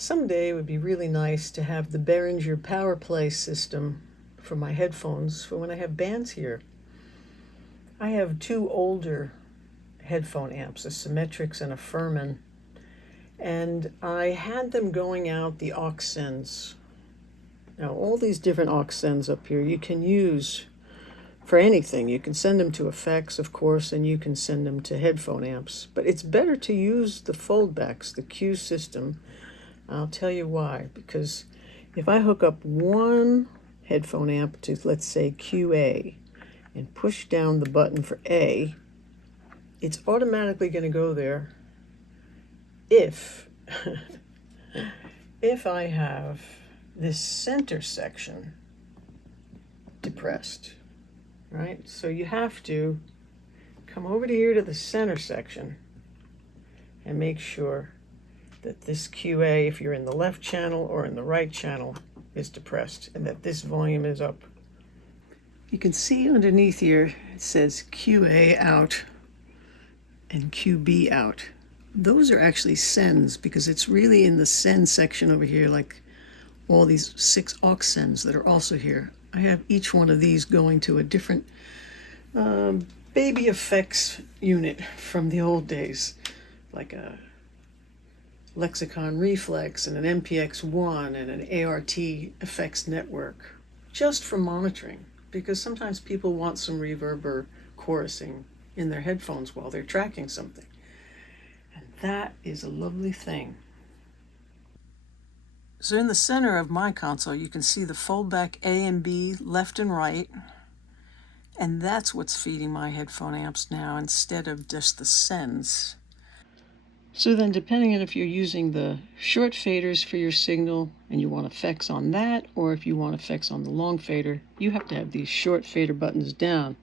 Someday it would be really nice to have the Behringer Power Play system for my headphones for when I have bands here. I have two older headphone amps, a Symmetrix and a Furman, and I had them going out the aux sends. Now all these different aux sends up here you can use for anything. You can send them to effects, of course, and you can send them to headphone amps, but it's better to use the Foldbacks, the Q system. I'll tell you why. Because if I hook up one headphone amp to, let's say, QA, and push down the button for A, it's automatically going to go there if if I have this center section depressed, right? So you have to come over to here to the center section and make sure that this QA, if you're in the left channel or in the right channel, is depressed, and that this volume is up. You can see underneath here it says QA out and QB out. Those are actually sends, because it's really in the send section over here, like all these 6 aux sends that are also here. I have each one of these going to a different baby effects unit from the old days, like a Lexicon Reflex and an MPX1 and an ART effects network, just for monitoring, because sometimes people want some reverb or chorusing in their headphones while they're tracking something. And that is a lovely thing. So in the center of my console, you can see the Foldback A and B left and right, and that's what's feeding my headphone amps now instead of just the sends. So then, depending on if you're using the short faders for your signal and you want effects on that, or if you want effects on the long fader, you have to have these short fader buttons down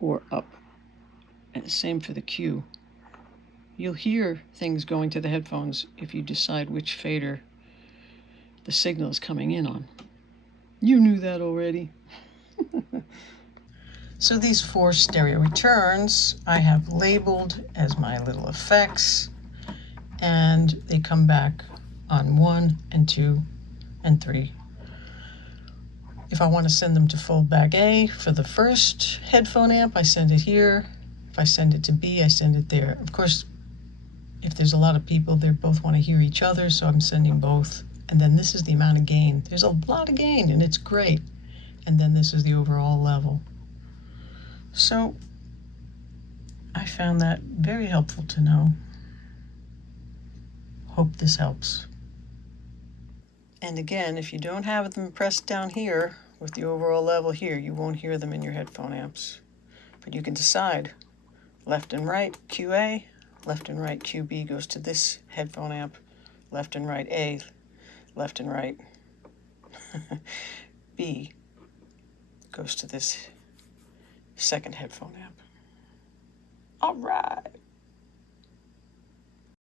or up. And the same for the Q. You'll hear things going to the headphones if you decide which fader the signal is coming in on. You knew that already. So these 4 stereo returns I have labeled as my little effects, and they come back on 1 and 2 and 3. If I want to send them to Foldback A for the first headphone amp, I send it here. If I send it to B, I send it there. Of course, if there's a lot of people, they both want to hear each other, so I'm sending both. And then this is the amount of gain. There's a lot of gain, and it's great. And then this is the overall level. So I found that very helpful to know. Hope this helps. And again, if you don't have them pressed down here with the overall level here, you won't hear them in your headphone amps. But you can decide left and right QA, left and right QB goes to this headphone amp, left and right A, left and right B goes to this second headphone amp. All right.